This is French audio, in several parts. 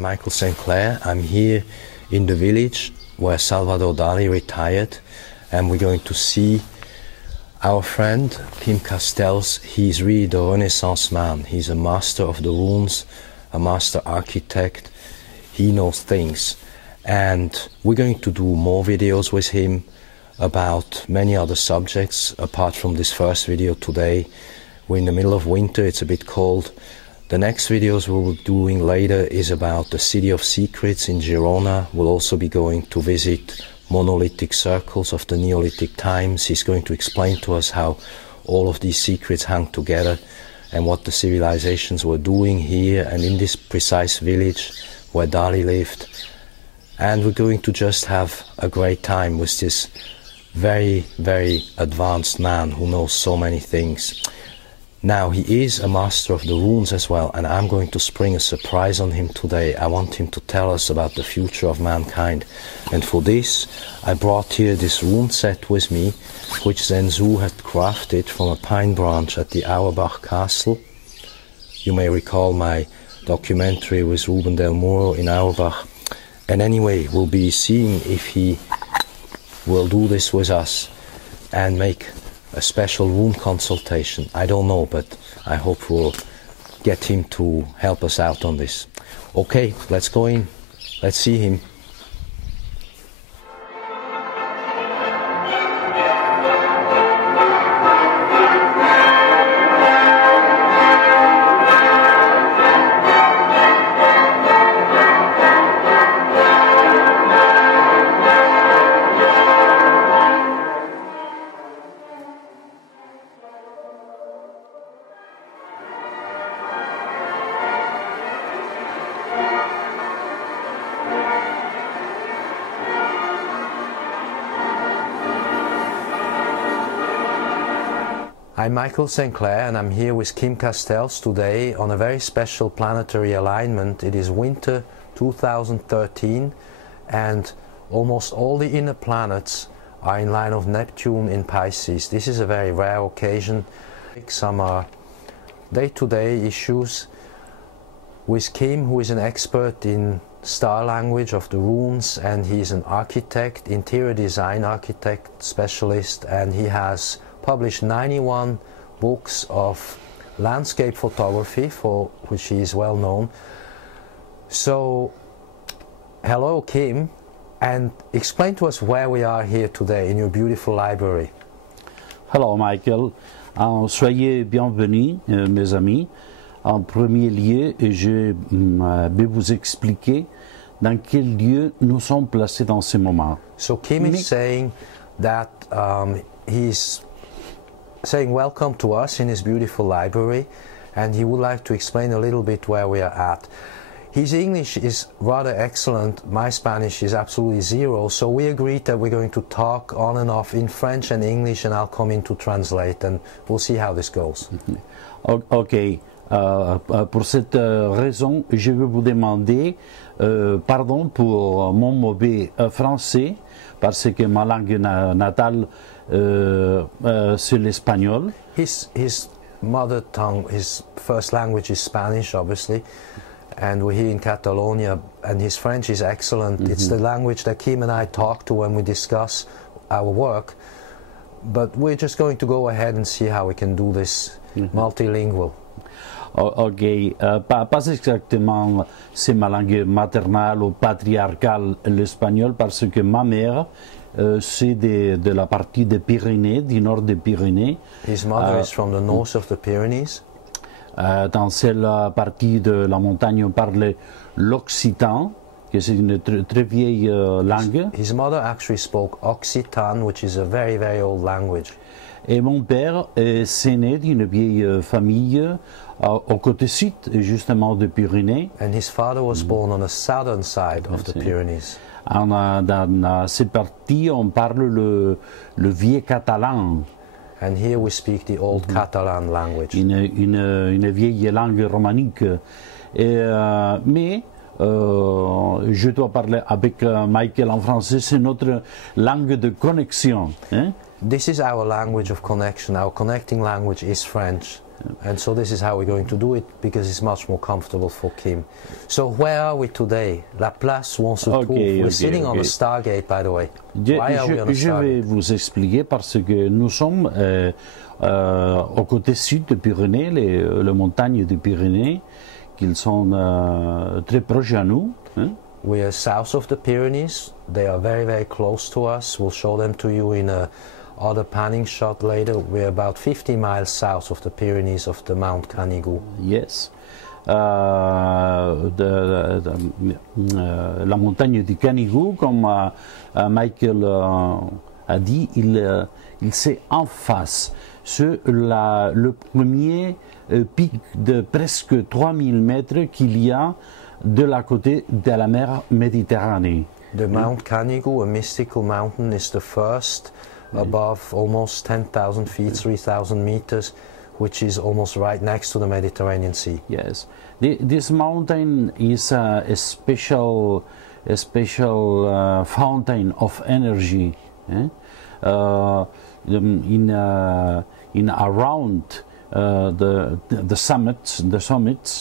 I'm Michael St.Clair. I'm here in the village where Salvador Dali retired, and we're going to see our friend Kim Castells. He's really the Renaissance man. He's a master of the runes, a master architect. He knows things, and we're going to do more videos with him about many other subjects apart from this first video today. We're in the middle of winter, it's a bit cold. The next videos we'll be doing later is about the City of Secrets in Girona. We'll also be going to visit monolithic circles of the Neolithic times. He's going to explain to us how all of these secrets hang together and what the civilizations were doing here and in this precise village where Dali lived. And we're going to just have a great time with this very, very advanced man who knows so many things. Now, he is a master of the runes as well, and I'm going to spring a surprise on him today. I want him to tell us about the future of mankind. And for this, I brought here this rune set with me, which Zenzu had crafted from a pine branch at the Auerbach Castle. You may recall my documentary with Ruben Del Muro in Auerbach. And anyway, we'll be seeing if he will do this with us and make a special room consultation. I don't know, but I hope we'll get him to help us out on this. Okay, let's go in. Let's see him. I'm Michael St.Clair, and I'm here with Kim Castells today on a very special planetary alignment. It is winter 2013, and almost all the inner planets are in line of Neptune in Pisces. This is a very rare occasion. Some are day-to-day issues with Kim, who is an expert in star language of the runes, and he's an architect, interior design architect specialist, and he has published 91 books of landscape photography, for which he is well known. So, hello Kim, and explain to us where we are here today in your beautiful library. Hello Michael, soyez bienvenus mes amis. En premier lieu, je vais vous expliquer dans quel lieu nous sommes placés dans ce moment. So Kim is saying that he's saying welcome to us in his beautiful library, and he would like to explain a little bit where we are at. His English is rather excellent, my Spanish is absolutely zero, so we agreed that we're going to talk on and off in French and English, and I'll come in to translate, and we'll see how this goes. Ok, pour cette raison, je vais vous demander pardon pour mon mauvais français, parce que ma langue natale c'est l'espagnol. His mother tongue, his first language is Spanish, obviously, and we're here in Catalonia, and his French is excellent. It's the language that Kim and I talk to when we discuss our work, but we're just going to go ahead and see how we can do this multilingual. Ok, pas exactement c'est ma langue maternelle ou patriarcale l'espagnol, parce que ma mère c'est de la partie des Pyrénées, du nord des Pyrénées. His mother is from the north of the Pyrenees. Dans cette partie de la montagne on parle l'occitan, que c'est une très vieille langue. His mother actually spoke Occitan, which is a very, very old language. Et mon père est né d'une vieille famille au côté sud, justement, de Pyrénées. And his father was born on the southern side of the Pyrenees. Dans cette partie, on parle le vieux catalan. And here we speak the old Catalan language. Une vieille langue romanique. Mais je dois parler avec Michael en français, c'est notre langue de connexion. Hein? This is our language of connection. Our connecting language is French. And so this is how we're going to do it, because it's much more comfortable for Kim. So where are we today? La place où on se trouve. We're sitting on the stargate, by the way. Why are we on the Je vais vous expliquer, parce que nous sommes au côté sud des Pyrénées, les montagnes des Pyrénées, qui sont très proches à nous. Hein? We are south of the Pyrenees. They are very, very close to us. We'll show them to you in a other panning shot later. We're about 50 miles south of the Pyrenees of the Mount Canigou. Yes. La montagne du Canigou, comme Michael a dit, c'est en face. C'est le premier pic de presque 3000 mètres qu'il y a de la côté de la mer Méditerranée. The Mount Canigou, a mystical mountain, is the first above almost 10,000 feet, 3,000 meters, which is almost right next to the Mediterranean Sea. Yes, this mountain is a special fountain of energy. In around the summits,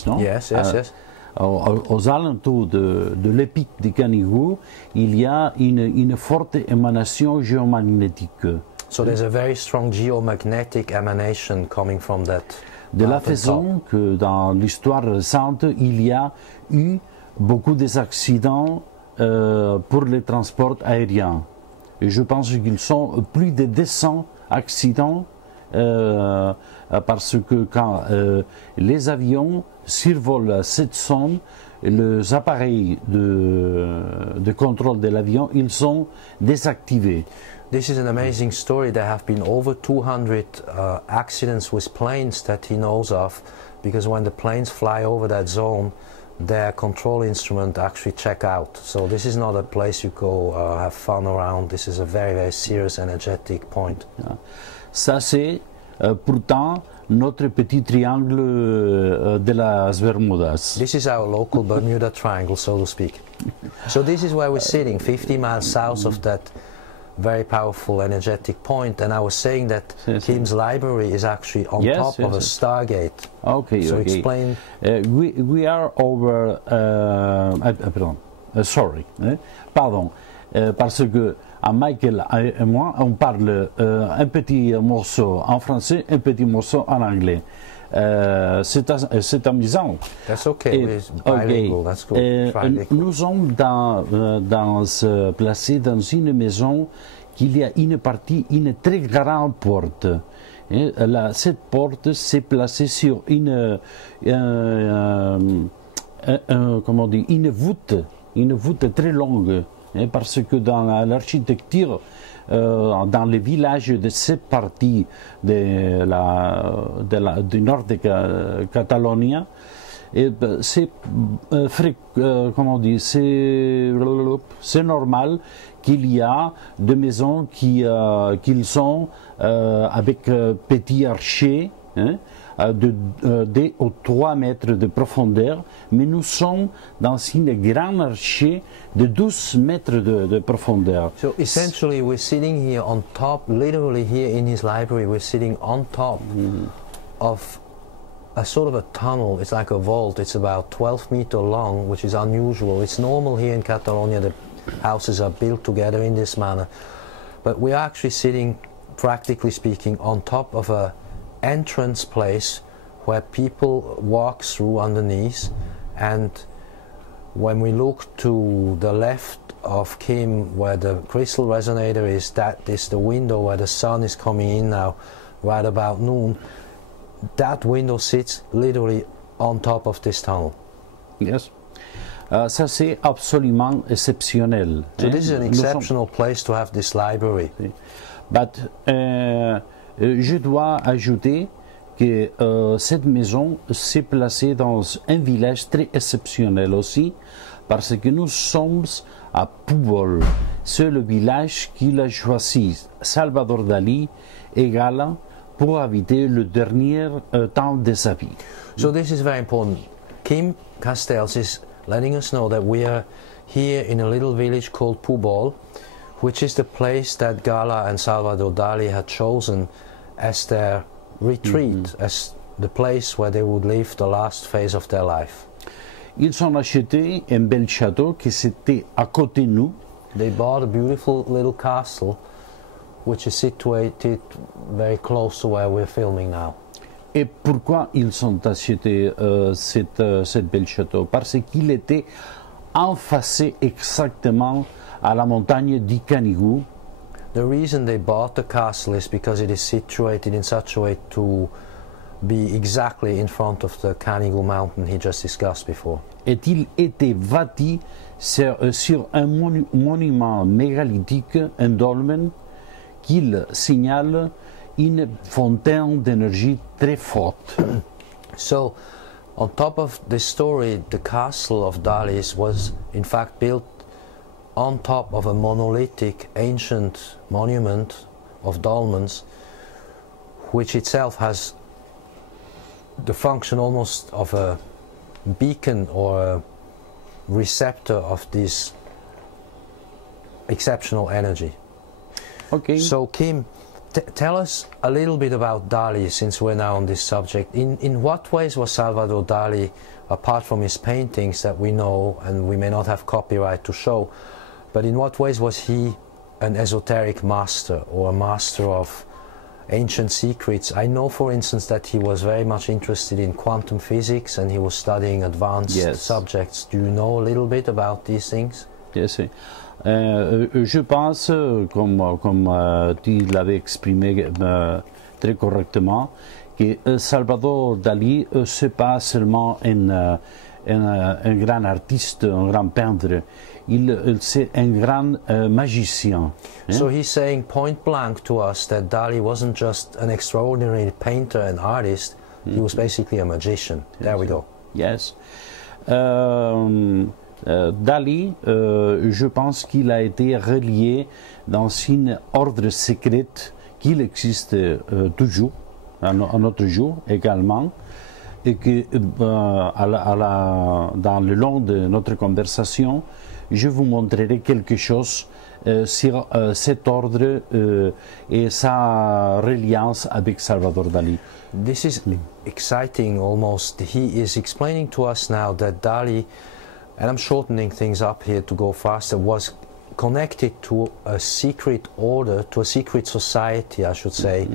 no? Yes, yes, yes. Aux alentours de l'épic du Canigou, il y a une forte émanation géomagnétique. So there's a very strong geomagnetic emanation coming from that. De la façon que dans l'histoire récente, il y a eu beaucoup d'accidents pour les transports aériens. Et je pense qu'ils sont plus de 200 accidents parce que quand les avions survolent cette zone, les appareils de contrôle de l'avion, ils sont désactivés. This is an amazing story. There have been over 200 accidents with planes that he knows of, because when the planes fly over that zone, their control instrument actually check out. So this is not a place you go have fun around. This is a very, very serious energetic point. Ça c'est pourtant notre petit triangle de las Bermudas. This is our local Bermuda Triangle, so to speak. So this is where we're sitting, 50 miles south of that very powerful energetic point, and I was saying that Kim's library is actually on top of a stargate. Okay, so okay. Explain. We are over. Sorry, pardon, parce que à Michael et moi, on parle un petit morceau en français, un petit morceau en anglais. C'est amusant. That's okay. Bilingual. That's good. Nous sommes placés dans une maison qu'il y a une très grande porte. Cette porte s'est placée sur une voûte très longue. Parce que dans l'architecture, dans les villages de cette partie du nord de Catalogne, c'est normal qu'il y a des maisons qui sont avec petits archers, de 2 ou 3 mètres de profondeur, mais nous sommes dans une grande archée de 12 mètres de profondeur. So essentially we're sitting here on top, literally here in his library, we're sitting on top of a sort of a tunnel. It's like a vault. It's about 12 meters long, which is unusual. It's normal here in Catalonia that houses are built together in this manner. But we're actually sitting, practically speaking, on top of a entrance place where people walk through underneath, and when we look to the left of Kim where the crystal resonator is, that is the window where the sun is coming in now right about noon. That window sits literally on top of this tunnel. Yes. Ça c'est absolument exceptionnel. So this is an exceptional place to have this library. But je dois ajouter que cette maison s'est placée dans un village très exceptionnel aussi, parce que nous sommes à Púbol. C'est le village qu'il a choisi, Salvador Dali et Gala, pour habiter le dernier temps de sa vie. So this is very important. Kim Castells is letting us know that we are here in a little village called Púbol, which is the place that Gala and Salvador Dali had chosen as their retreat, as the place where they would live the last phase of their life. Ils ont acheté un bel château qui c'était à côté de nous. They bought a beautiful little castle which is situated very close to where we're filming now. Et pourquoi ils ont acheté cette belle château? Parce qu'il était enfacé exactement à la montagne du Canigou. The reason they bought the castle is because it is situated in such a way to be exactly in front of the Canigou mountain he just discussed before. Et il était bâti sur un monument mégalithique, un dolmen, qu'il signale une fontaine d'énergie très forte. So, on top of this story, the castle of Dali's was in fact built on top of a monolithic ancient monument of dolmens, which itself has the function almost of a beacon or a receptor of this exceptional energy. Okay. So Kim, tell us a little bit about Dali, since we're now on this subject. In what ways was Salvador Dali, apart from his paintings that we know and we may not have copyright to show, but in what ways was he an esoteric master or a master of ancient secrets? I know, for instance, that he was very much interested in quantum physics and he was studying advanced subjects. Do you know a little bit about these things? Yes. Je pense, comme tu l'avais exprimé très correctement, que Salvador Dali c'est pas seulement un grand artiste, un grand peintre, c'est un grand magicien. So he's saying point blank to us that Dali wasn't just an extraordinary painter and artist, he was basically a magician. There we go. Yes. Dali, je pense qu'il a été relié dans une ordre secrète qu'il existe toujours, à notre jour également, et que dans le long de notre conversation, je vous montrerai quelque chose sur cet ordre et sa reliance avec Salvador Dali. This is exciting almost. He is explaining to us now that Dali, and I'm shortening things up here to go faster, was connected to a secret order, to a secret society, I should say,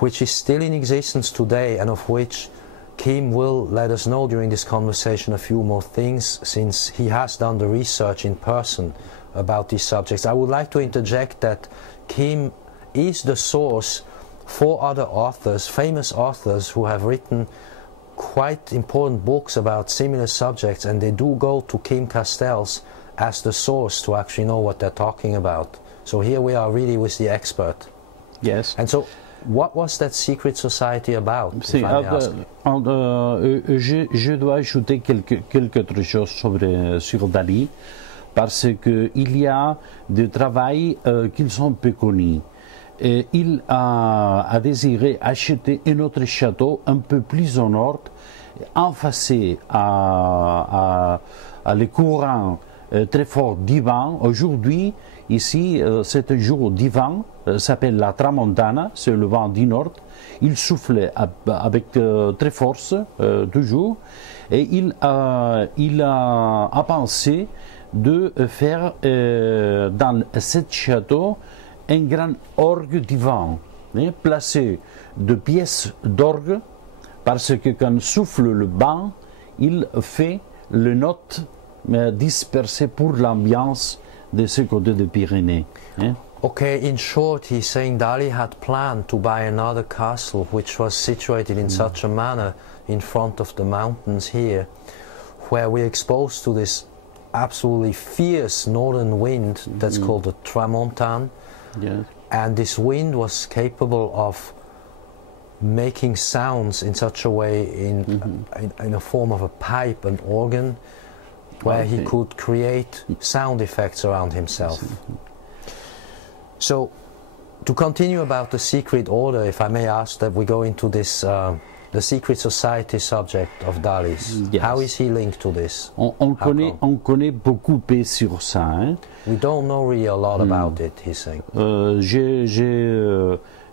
which is still in existence today, and of which Kim will let us know during this conversation a few more things, since he has done the research in person about these subjects. I would like to interject that Kim is the source for other authors, famous authors, who have written quite important books about similar subjects, and they do go to Kim Castells as the source to actually know what they're talking about. So here we are really with the expert. Yes. And so what was that secret society about? Si, je dois ajouter quelque autre chose sur Dali, parce qu'il y a des travaux qui sont peu connus. Et il a désiré acheter un autre château un peu plus au nord, enfacé à le courant très fort divin. Aujourd'hui, ici, c'est un jour divin, s'appelle la tramontana, c'est le vent du nord. Il souffle avec très force, toujours, et il a pensé de faire dans ce château un grand orgue divin, placé de pièces d'orgue, parce que quand souffle le vent, il fait les notes dispersées pour l'ambiance de ce côté des Pyrénées. Okay, in short, he's saying Dali had planned to buy another castle which was situated in such a manner in front of the mountains here, where we're exposed to this absolutely fierce northern wind that's called the tramontane. Yes. And this wind was capable of making sounds in such a way in a form of a pipe, an organ, where he could create sound effects around himself. So, to continue about the secret order, if I may ask that we go into this the secret society subject of Dali's. Yes. How is he linked to this? On connaît beaucoup sur ça. Hein. We don't know really a lot about it, he's saying.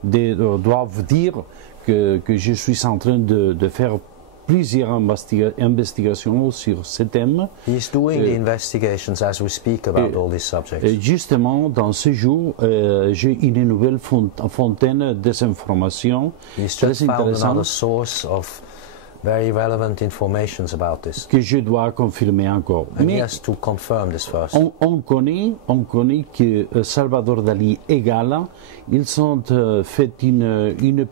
Doivent dire que je suis en train de faire plusieurs investigations sur ce thème. He's doing the investigations as we speak about all these subjects. Justement, dans ce jour, j'ai une nouvelle fontaine des informations He's très just found another intéressantes source of very relevant informations about this. que je dois confirmer encore. And he Mais has to confirm this first. on connaît que Salvador Dali et Gala, ils ont fait une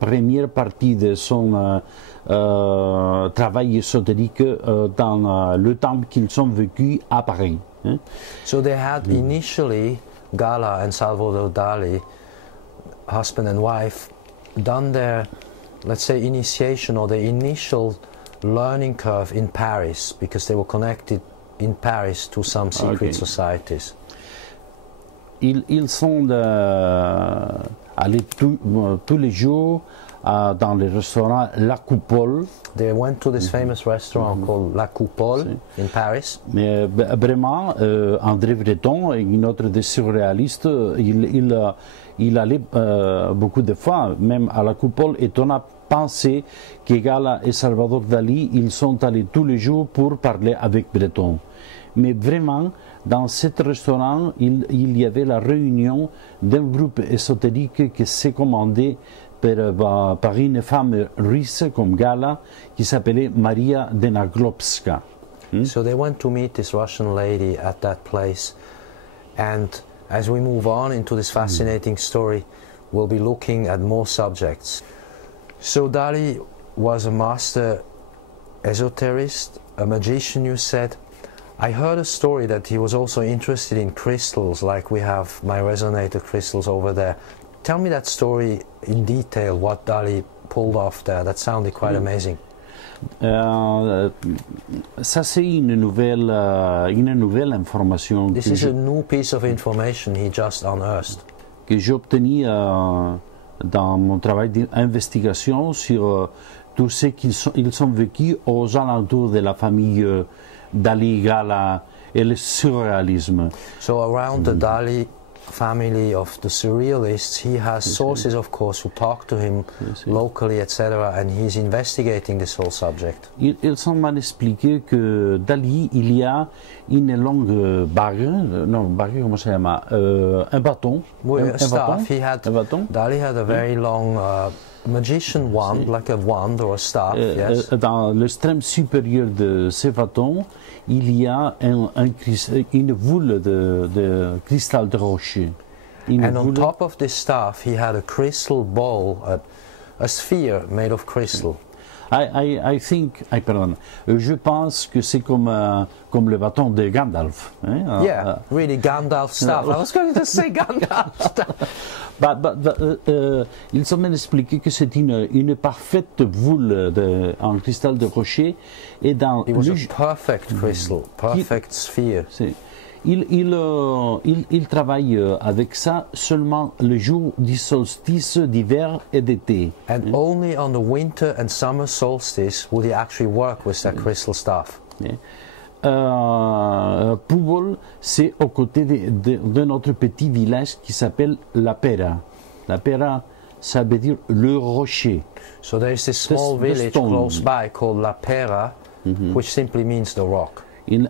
première partie de son travail ésotérique dans le temps qu'ils ont vécu à Paris. Hein. So they had initially, Gala and Salvador Dali, husband and wife, done their, let's say, initiation or the initial learning curve in Paris, because they were connected in Paris to some secret societies. Ils sont allés tous les jours dans le restaurant La Coupole. They went to this famous restaurant called La Coupole in Paris. Mais vraiment, André Breton, un autre des surréalistes, il allait beaucoup de fois, même à La Coupole, et on a pensé que Gala et Salvador Dali, ils sont allés tous les jours pour parler avec Breton. Mais vraiment, dans ce restaurant, il y avait la réunion d'un groupe ésotérique qui s'est commandé par une femme russe comme Gala, qui s'appelait Maria Denaglopska. So they went to meet this Russian lady at that place, and as we move on into this fascinating story, we'll be looking at more subjects. So Dali was a master esoterist, a magician, you said. I heard a story that he was also interested in crystals, like we have my resonator crystals over there. Tell me that story in detail, what Dali pulled off there. That sounded quite amazing. Ça c'est une nouvelle information This is a new piece of information he just unearthed. Que j'ai obtenue dans mon travail d'investigation sur tout ce qu'ils ont vécu aux alentours de la famille Dali, Gala et le surréalisme. So around the Dali family of the surrealists, he has sources, of course, who talk to him locally, etc., and he's investigating this whole subject. Ils ont mal expliqué que Dali, il y a une longue bague, comment ça s'appelle, un bâton. Oui, un staff. Bâton. Dali had a very long magician wand, like a wand or a staff, yes. Dans l'extrême supérieur de ce bâton, il y a une boule de cristal de rocher. And on top of this staff, he had a crystal ball, a sphere made of crystal. Je pense que c'est comme le bâton de Gandalf. Hein? Yeah, really Gandalf staff. I was going to say Gandalf staff. Ils ont même expliqué que c'est une parfaite boule en cristal de rocher. Et dans It was a perfect crystal, perfect sphere. Il travaille avec ça seulement le jour du solstice d'hiver et d'été. And only on the winter and summer solstice would he actually work with that crystal staff. Púbol, c'est aux côtés de notre petit village qui s'appelle La Pera. La Pera, ça veut dire le rocher. So there is this small village close by called La Pera, which simply means the rock.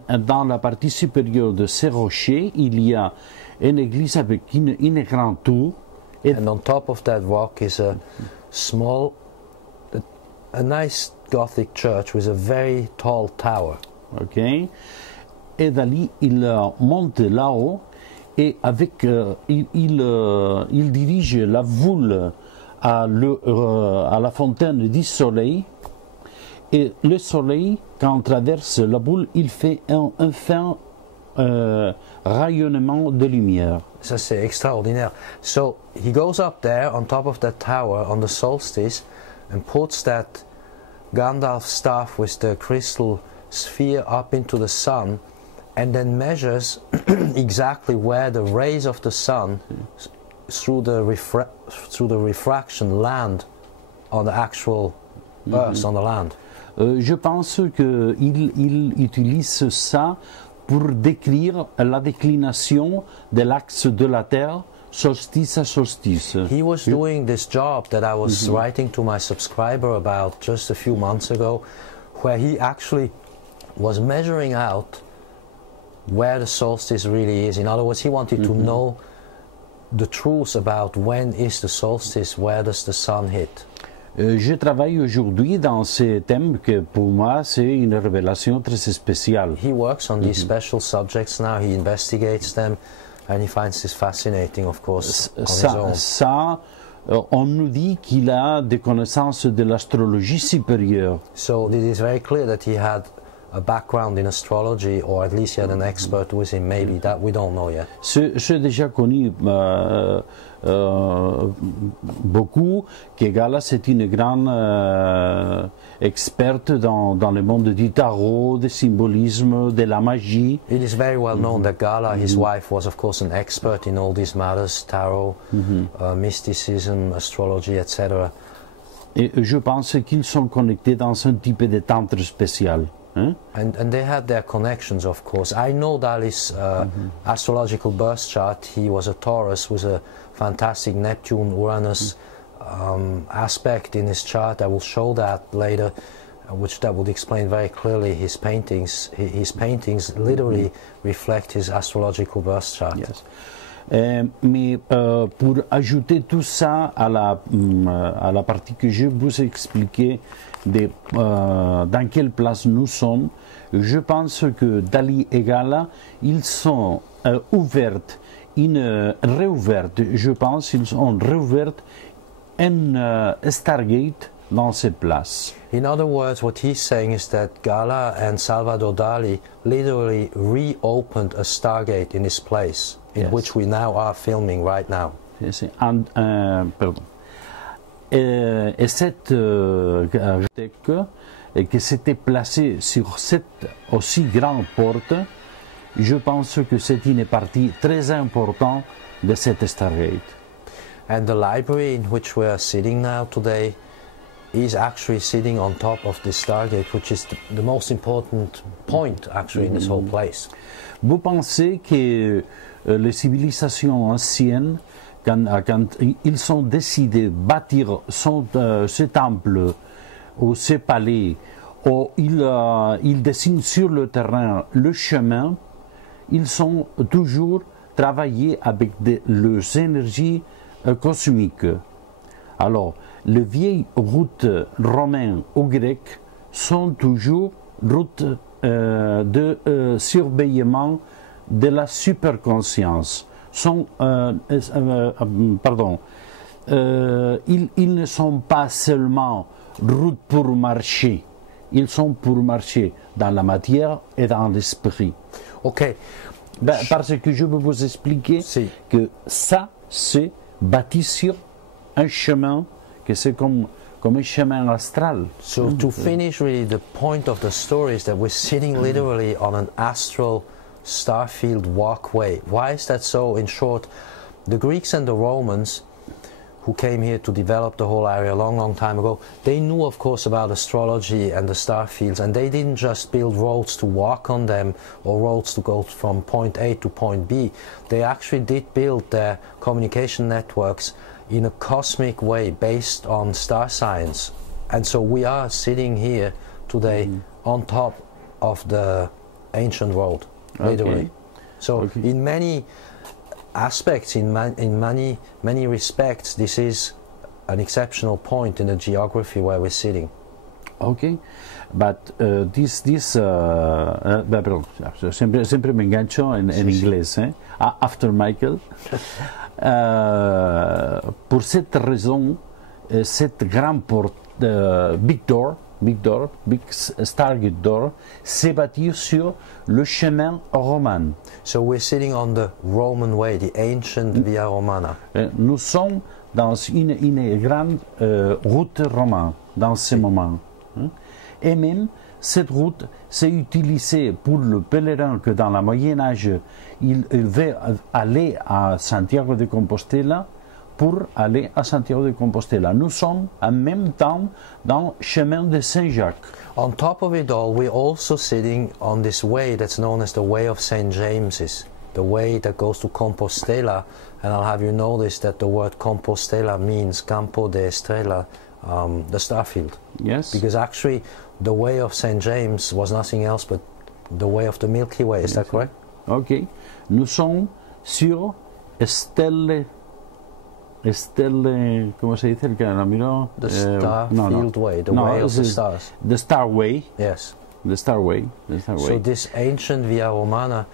Dans la partie supérieure de ces rochers, il y a une église avec une grande tour. And on top of that rock is a small, a nice Gothic church with a very tall tower. Okay. Et Dali, il monte là-haut et avec, il dirige la boule à la fontaine du soleil. Et le soleil, quand on traverse la boule, il fait un fin rayonnement de lumière. Ça c'est extraordinaire. So he goes up there on top of that tower on the solstice and puts that Gandalf staff with the crystal sphere up into the sun, and then measures exactly where the rays of the sun through the refraction land on the actual Earth, on the land. Je pense qu'il utilise ça pour décrire la déclination de l'axe de la Terre, solstice à solstice. He was doing this job that I was writing to my subscriber about just a few months ago, where he actually was measuring out where the solstice really is. In other words, he wanted to know the truth about when is the solstice, where does the sun hit. Je travaille aujourd'hui dans ces thèmes que pour moi c'est une révélation très spéciale. He works on these special subjects now, he investigates them, and he finds this fascinating, of course, on his own. Ça, on nous dit qu'il a des connaissances de l'astrologie supérieure. So it is very clear that he had a background in astrology, or at least he had an expert with him, maybe, that we don't know yet. C'est déjà connu beaucoup que Gala c'est une grande experte dans le monde du tarot, du symbolisme, de la magie. It is very well known that Gala, his wife, was of course an expert in all these matters, tarot, mysticism, astrology, etc. Et je pense qu'ils sont connectés dans un type de tantre spécial. Hein? And they had their connections, of course. I know Dali's astrological birth chart. He was a Taurus with a fantastic Neptune-Uranus aspect in his chart. I will show that later, which that would explain very clearly his paintings. His paintings literally reflect his astrological birth chart. Yes. Mais pour ajouter tout ça à la partie que je vous ai expliqué dans quelle place nous sommes, je pense que Dali et Gala, ils sont réouvertes, je pense, ils ont réouvert un stargate dans cette place. In other words, what he's saying is that Gala and Salvador Dali literally reopened a stargate in this place, in which we now are filming right now. Pardon. Et cette que s'était placée sur cette aussi grande porte, je pense que c'est une partie très importante de cette stargate. And the library in which we are sitting now today is actually sitting on top of the stargate, which is the most important point actually in this whole place. Vous pensez que les civilisations anciennes, quand ils ont décidé de bâtir ce temple ou ce palais, ou ils dessinent sur le terrain le chemin, ils ont toujours travaillé avec les énergies cosmiques. Alors, les vieilles routes romaines ou grecques sont toujours routes de surveillement de la superconscience. Ils ne sont pas seulement routes pour marcher, ils sont pour marcher dans la matière et dans l'esprit. Ok. Parce que je veux vous expliquer que ça, c'est bâti sur un chemin, que c'est comme un chemin astral. So to finish, really, the point of the story is that we're sitting literally on an astral starfield walkway. Why is that so? In short, the Greeks and the Romans, who came here to develop the whole area a long time ago, they knew of course about astrology and the star fields, and they didn't just build roads to walk on them or roads to go from point A to point B. They actually did build their communication networks in a cosmic way based on star science. And so we are sitting here today on top of the ancient road, literally. So in many aspects, in many respects, this is an exceptional point in the geography where we're sitting. Okay, but sempre me engancho en inglés, after Michael. Pour cette raison, cette grande porte, Big Stargate Door, s'est bâti sur le chemin romain. So we're sitting on the Roman way, the ancient Via Romana. Nous sommes dans une grande route romaine dans ce moment. Et même cette route s'est utilisée pour le pèlerin que dans le Moyen Âge il veut aller à Santiago de Compostela pour aller à Santiago de Compostela. Nous sommes en même temps dans le chemin de Saint-Jacques. On top of it all, we're also sitting on this way that's known as the Way of St. James's, the way that goes to Compostela. And I'll have you notice that the word Compostela means Campo de Estrella, the starfield. Yes. Because actually, the Way of St. James was nothing else but the way of the Milky Way. Is that correct? Ok. Nous sommes sur Estelle, comment ça dit le The Starfield Way, the Way of the Stars. The Star Way. Yes. The Star Way. The Star Way. So this ancient Via Romana,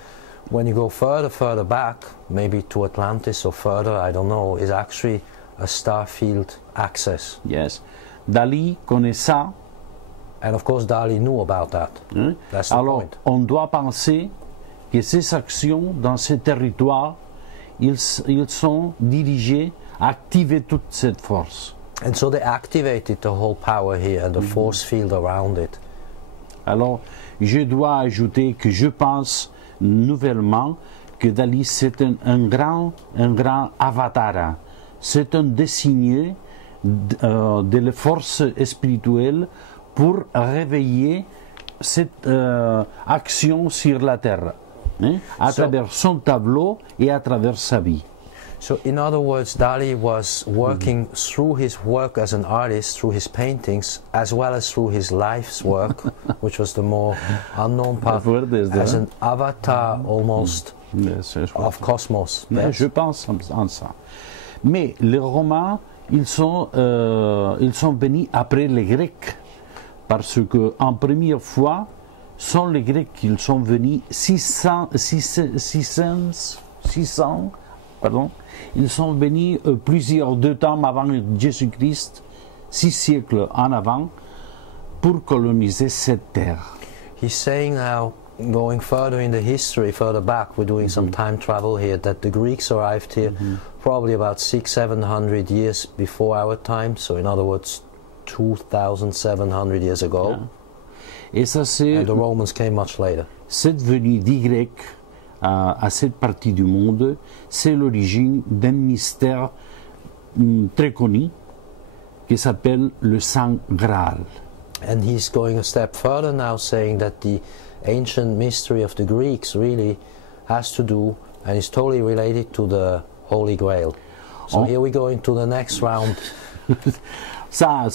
when you go further back, maybe to Atlantis or further, I don't know, is actually a starfield access. Yes. Dali connaît ça. And of course, Dali knew about that. That's the Alors, point. on doit penser que ces actions dans ces territoires, ils sont dirigés à activer toute cette force. And so they activated the whole power here and the force field around it. Alors, je dois ajouter que je pense nouvellement que Dali c'est un grand avatar. C'est un désigné de la force spirituelle pour réveiller cette action sur la terre, à travers son tableau et à travers sa vie. So in other words, Dali was working through his work as an artist, through his paintings, as well as through his life's work, which was the more unknown part, as an avatar almost of cosmos. Yes. Je pense en ça. Mais les Romains, ils sont venus après les Grecs, parce que en première fois, sont les Grecs qui sont venus 600, pardon, ils sont venus plusieurs 2 temps avant Jésus-Christ, 6 siècles en avant, pour coloniser cette terre. He's saying now, going further in the history, further back, we're doing some time travel here, that the Greeks arrived here probably about 600-700 years before our time, so in other words, 2,700 years ago. Yeah. Et ça, and the Romans came much later. Cette venue des Grecs à cette partie du monde, c'est l'origine d'un mystère très connu qui s'appelle le Saint Graal. And he's going a step further now, saying that the ancient mystery of the Greeks really has to do and is totally related to the Holy Grail. So here we go into the next round. Ça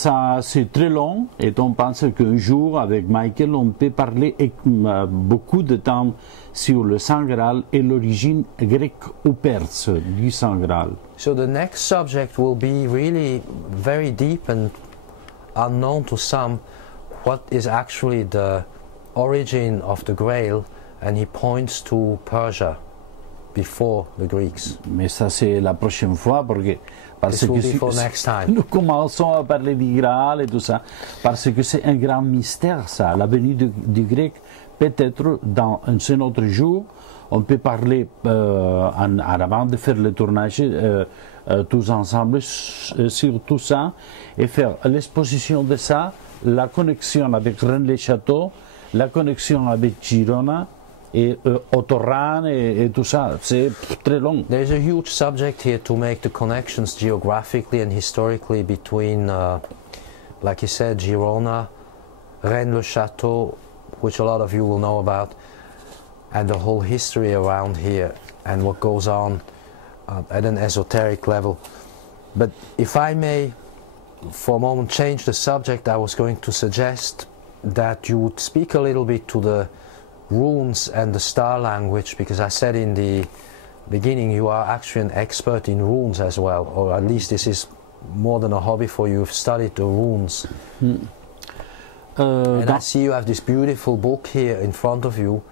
c'est très long et on pense qu'un jour avec Michael on peut parler beaucoup de temps sur le Saint Graal et l'origine grecque ou perse du Saint Graal. So the next subject will be really very deep and unknown to some, what is actually the origin of the Grail, and he points to Persia before the Greeks. Mais ça c'est la prochaine fois parce This will be for next time. Nous commençons à parler du Graal et tout ça parce que c'est un grand mystère ça, la venue du grec. Peut-être dans un autre jour on peut parler avant de faire le tournage tous ensemble sur tout ça et faire l'exposition de ça, la connexion avec Rennes-les-Châteaux, la connexion avec Girona et Otorran et tout ça, c'est très long. There's a huge subject here to make the connections geographically and historically between, like you said, Girona, Rennes-le-Château, which a lot of you will know about, and the whole history around here and what goes on at an esoteric level. But if I may, for a moment, change the subject, I was going to suggest that you would speak a little bit to the runes and the star language, because I said in the beginning you are actually an expert in runes as well, or at least this is more than a hobby for you. You've studied the runes. And I see you have this beautiful book here in front of you,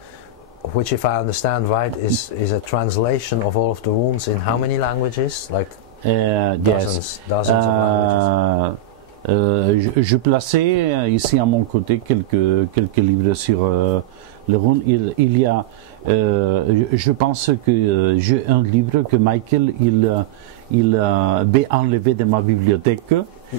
which, if I understand right, is a translation of all of the runes in how many languages? Like dozens of languages. Je plaçais ici à mon côté quelques livres sur les runes. Il y a, je pense que j'ai un livre que Michael il va enlever de ma bibliothèque.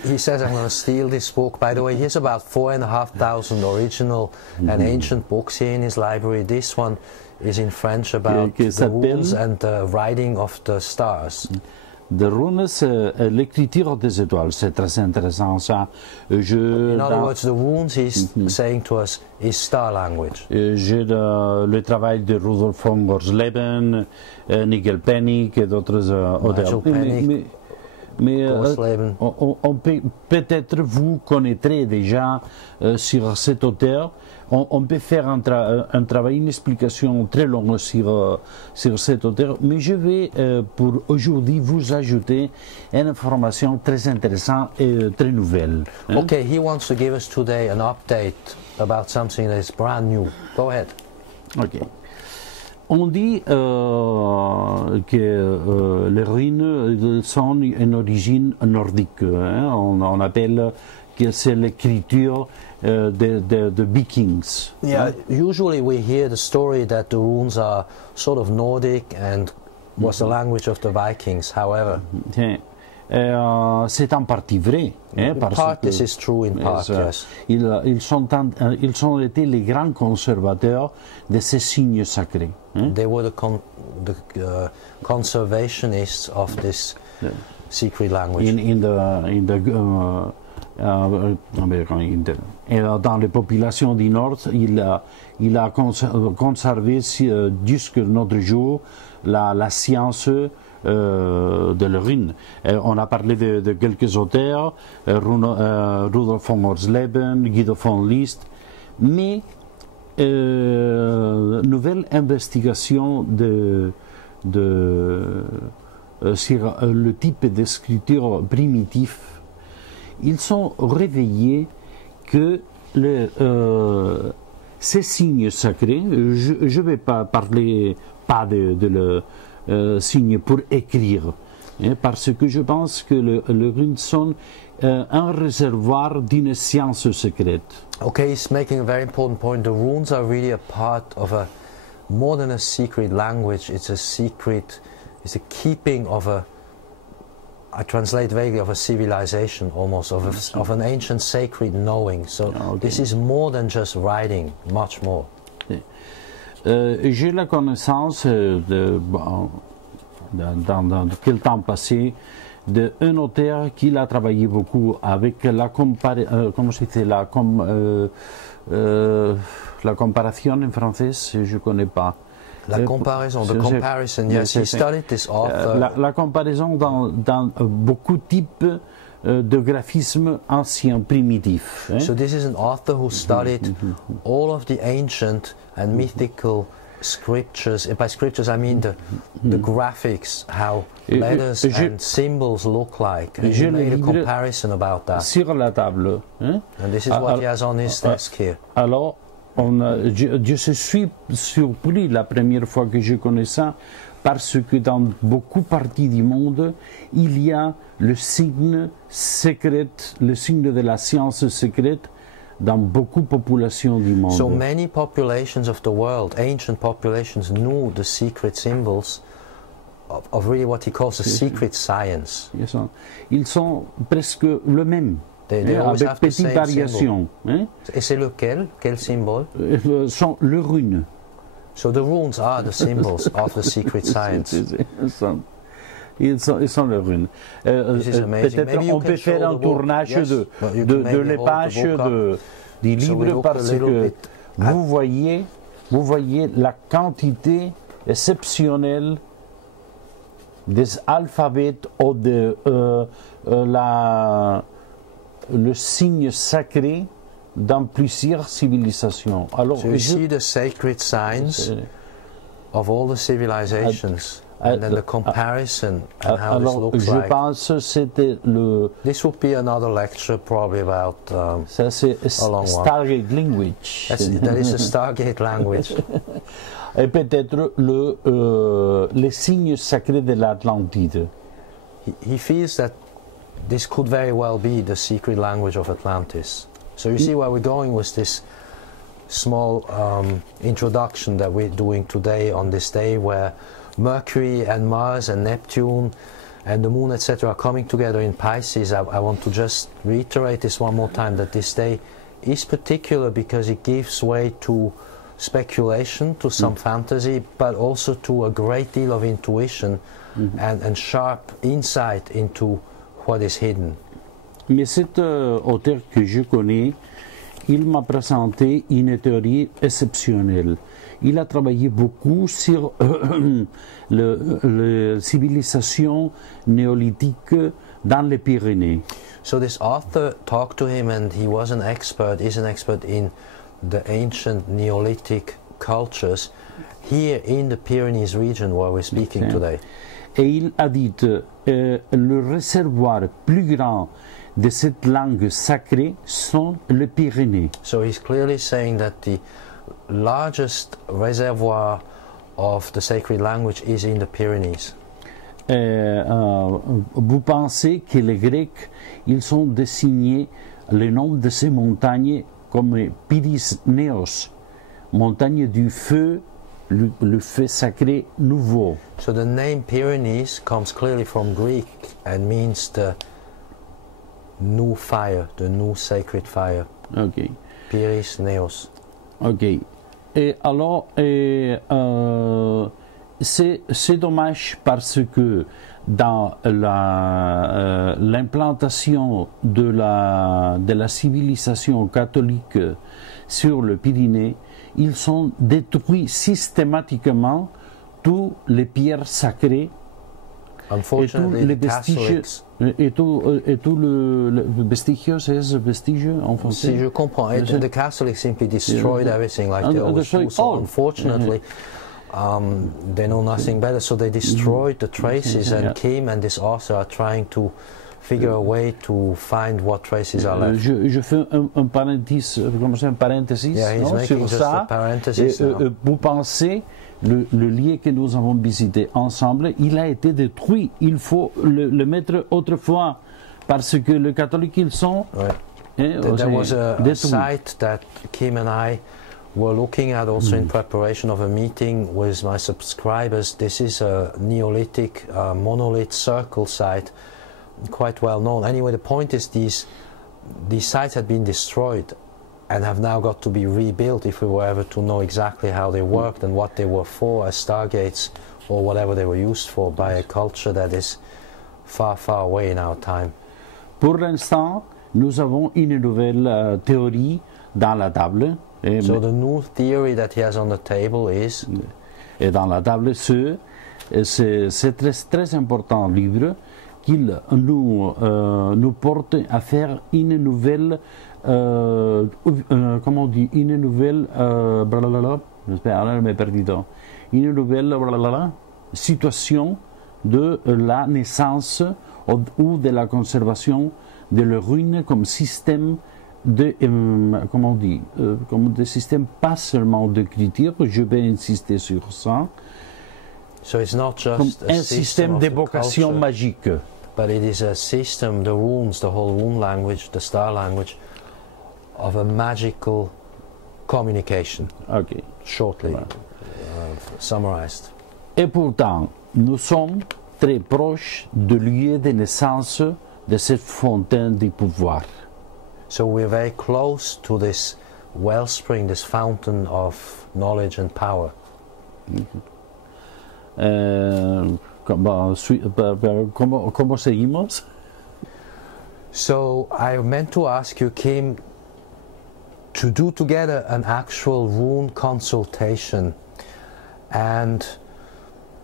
He says I'm going to steal this book. By the way, he has about 4,500 original and ancient books here in his library. This one is in French about the runes and the writing of the stars. de runes, l'écriture des étoiles, c'est très intéressant ça. In other words, the runes he's saying to us is star language. J'ai le travail de Rudolf von Gorsleben, Nigel Pennick et d'autres auteurs. Mais peut-être vous connaîtrez déjà sur cet auteur. On peut faire un travail, une explication très longue sur cet auteur, mais je vais pour aujourd'hui vous ajouter une information très intéressante et très nouvelle. Okay, he wants to give us today an update about something that is brand new. Go ahead. Okay. On dit que les runes sont une origine nordique. On appelle que c'est l'écriture de Vikings. Yeah, usually we hear the story that the runes are sort of Nordic and was the language of the Vikings. However, c'est en partie vrai. Parce que this is true in part, yes. Ils ont été les grands conservateurs de ces signes sacrés. They were the conservationists of this secret language. Dans les populations du Nord, il a conservé jusqu'à notre jour la science de la rune. On a parlé de quelques auteurs, Rudolf von Gorsleben, Guido von List, mais nouvelle investigation sur le type d'écriture primitif, ils sont réveillés que ces signes sacrés, je ne vais pas parler de signes pour écrire, parce que je pense que le runes sont un réservoir d'une science secrète. Okay, he's making a very important point. The runes are really a part of more than a secret language. It's a keeping of I translate vaguely, of a civilization almost, of an ancient sacred knowing. So this is more than just writing, much more. J'ai la connaissance dans quel temps passé d'un auteur qui a travaillé beaucoup avec la comparaison en français, je ne connais pas. La comparaison, the comparison, yes, he studied this author. La comparaison dans beaucoup de types de graphismes anciens, primitifs. So this is an author who studied all of the ancient and mythical scriptures. And by scriptures I mean the graphics, how letters and symbols look like. And he made a comparison about that. Sur la table. And this is what he has on his desk here. Alors, je suis surpris la première fois que je connais ça, parce que dans beaucoup de parties du monde, il y a le signe secret, le signe de la science secrète dans beaucoup de populations du monde. So many populations of the world, ancient populations, knew the secret symbols of really what he calls the secret science. Ils sont presque le même. Avec petites variations. Et c'est lequel? Quel symbole? Sont le rune. So the runes are the symbols of the secret science. Ils sont le rune. Peut-être on peut faire un tournage de les pages du livre, parce que vous voyez la quantité exceptionnelle des alphabets ou de le signe sacré dans plusieurs civilisations. Alors, so you see the sacred signs of all the civilizations, and then the comparison and how this looks like. Je pense c'était This would be another lecture probably about ça c'est stargate language. That is a stargate language. Et peut-être les signes sacrés de l'Atlantide. He feels that this could very well be the secret language of Atlantis. So you see where we're going with this small introduction that we're doing today on this day, where Mercury and Mars and Neptune and the Moon, etc., are coming together in Pisces. I want to just reiterate this one more time, that this day is particular because it gives way to speculation, to some fantasy, but also to a great deal of intuition and sharp insight into what is hidden. Mais cet auteur que je connais, il m'a présenté une théorie exceptionnelle. Il a travaillé beaucoup sur la civilisation néolithique dans les Pyrénées. So this author talked to him, and he was an expert, is an expert in the ancient Neolithic cultures here in the Pyrenees region where we're speaking today. Et il a dit le réservoir plus grand de cette langue sacrée sont les Pyrénées. So he's clearly saying that the largest reservoir of the sacred language is in the Pyrenees. Vous pensez que les Grecs, ils ont désigné le nom de ces montagnes comme Pyrénéos, montagne du feu, le feu sacré nouveau. So the name Pyrenees comes clearly from Greek and means the new fire, the new sacred fire. Ok. Pyreneos. Ok. Et alors, c'est dommage parce que dans l'implantation de la civilisation catholique sur le Pyrénées, ils ont détruit systématiquement toutes les pierres sacrées et tous les vestiges. Et tout le vestigio, c'est vestige en français. Si je comprends, the Catholics simply destroyed everything like they always do. So unfortunately, they know nothing better, so they destroyed the traces, and Kim and this author are trying to figure a way to find what traces are left. Je fais un parenthèse non, sur ça. Vous pensez, le lieu que nous avons visité ensemble, il a été détruit. Il faut le mettre autrefois, parce que les catholiques, ils sont... There was a site that Kim and I were looking at also in preparation of a meeting with my subscribers. This is a Neolithic monolith circle site, quite well known. Anyway, the point is these sites had been destroyed and have now got to be rebuilt if we were ever to know exactly how they worked and what they were for as stargates or whatever they were used for by a culture that is far, far away in our time. Pour l'instant, nous avons une nouvelle théorie dans la table. So the new theory that he has on the table is... Et dans la table, c'est très important livre qu'il nous porte à faire une nouvelle, comment on dit, une nouvelle, une nouvelle situation de la naissance ou de la conservation de la ruine comme système de, comment on dit, comme des systèmes pas seulement d'écriture, je vais insister sur ça, so it's not just comme un système d'évocation magique. But it is a system, the runes, the whole rune language, the star language, of a magical communication. Okay. Shortly summarized. Et pourtant, nous sommes très proches du lieu de naissance de cette fontaine du pouvoir. So we're very close to this wellspring, this fountain of knowledge and power. ¿Cómo seguimos? So I meant to ask you, Kim, to do together an actual rune consultation. And,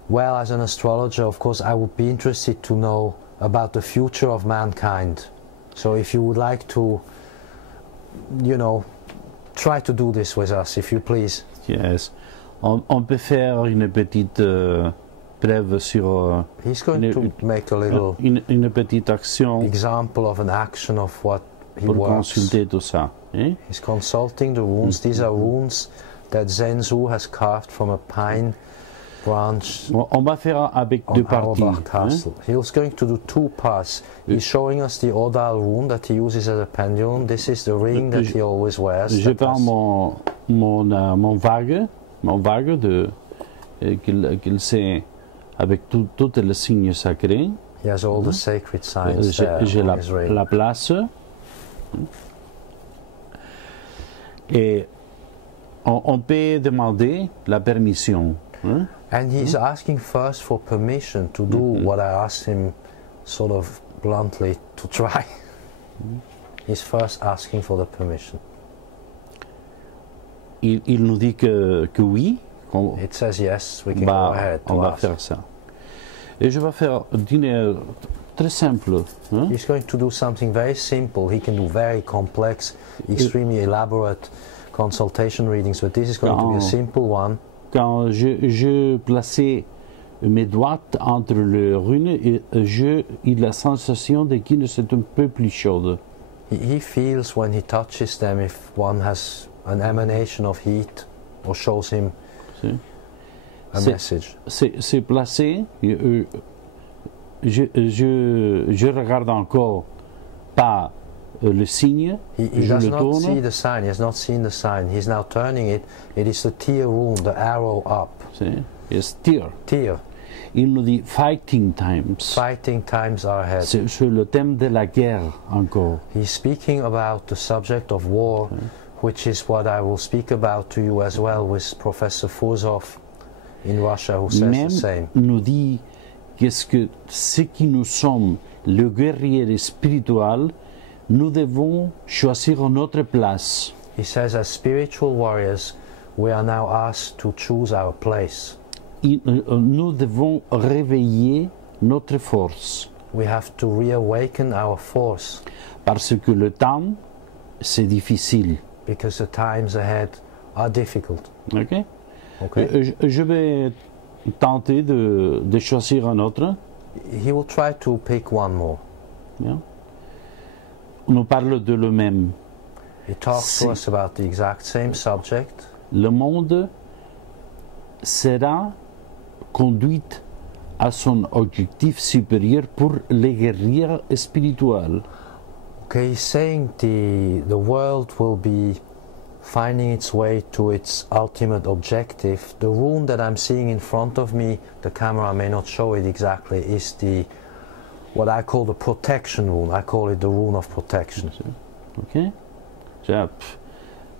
well, as an astrologer, of course, I would be interested to know about the future of mankind. So if you would like to, you know, try to do this with us, if you please. Yes. On peut faire une petite brève sur... He's going to make a little une petite action example of an action of what he pour works. Consulter tout ça. He's consulting the runes. These are runes that Zenzu has carved from a pine branch. On va faire avec deux parties. He's going to do two parts. He's showing us the Odal rune that he uses as a pendulum. This is the ring that he always wears. Je prends mon vague qu'il sait avec tous les signes sacrés. He has all the sacred signs there J'ai on his ring. la place. Et on peut demander la permission. And he's asking first for permission to do what I asked him sort of bluntly to try. He's first asking for the permission. Il nous dit que oui. It says yes, we can go ahead to on va ask. faire ça. Et je vais faire dîner très simple. He's going to do something very simple. He can do very complex, extremely elaborate consultation readings, but this is going to be a simple one. Quand je plaçais mes doigts entre le rune, et j'ai la sensation de qu'il est un peu plus chaude. He feels when he touches them if one has an emanation of heat or shows him a message. C'est placé. Je regarde encore pas le signe. He does not see the sign. He has not seen the sign. He's now turning it. It is the tear rune, the arrow up. It's tear. Tear. Il nous dit fighting times. Fighting times are ahead. C'est le thème de la guerre encore. He's speaking about the subject of war, which is what I will speak about to you as well with Professor Fuzov in Russia, who says the same. Nous dit qu'est-ce que ce qui nous sommes, le guerrier spirituel, nous devons choisir notre place. He says, as spiritual warriors, we are now asked to choose our place. Nous devons réveiller notre force. We have to reawaken our force. Parce que le temps, c'est difficile. Because the times ahead are difficult. Okay? Okay. Je vais tenter de choisir un autre. He will try to pick one more. Yeah. On nous parle de le même. He talks to us about the exact same subject. Le monde sera conduit à son objectif supérieur pour les guerriers spirituels. Okay, he's saying the world will be finding its way to its ultimate objective. The rune that I'm seeing in front of me, the camera may not show it exactly, is what I call the protection rune. I call it the rune of protection. Okay.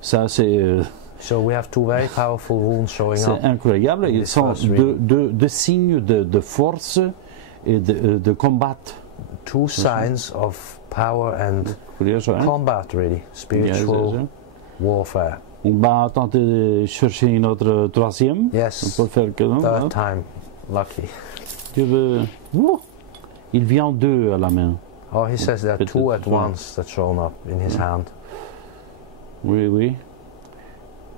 Ça c'est. So we have two very powerful runes showing up. C'est incroyable. Ils sont deux signes de force et de combat. Two signs of power and combat, really, spiritual warfare. On va tenter de chercher une autre troisième. Yes. Pour faire que non, third time, lucky. Il vient deux à la main. Oh, he says there are two at once that shown up in his hand. Oui, oui.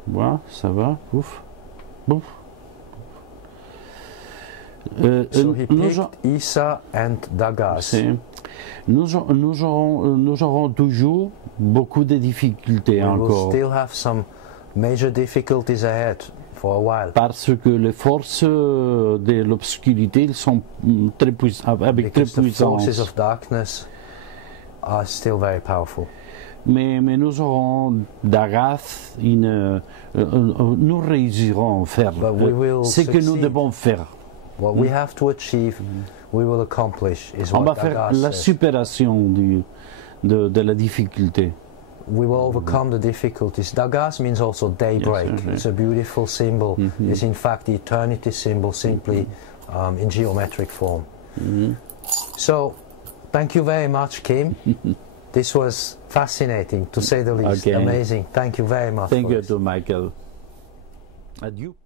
Voilà, ça va. Ouf. Ouf. So he picked Isa and Dagas. Nous aurons toujours beaucoup de difficultés encore. We will still have some major difficulties ahead for a while. Parce que les forces de l'obscurité sont très puissantes, avec très puissance. Because the forces of darkness are still very powerful. Mais nous aurons d'Agath, nous réussirons à faire ce que nous devons faire. What we have to achieve, we will accomplish. Is On what va faire Dagas la says. supération de la difficulté. We will overcome the difficulties. Dagas means also daybreak. Yes, It's a beautiful symbol. It's in fact the eternity symbol, simply in geometric form. So, thank you very much, Kim. This was fascinating, to say the least. Okay. Amazing. Thank you very much. Thank you to Michael. Adieu.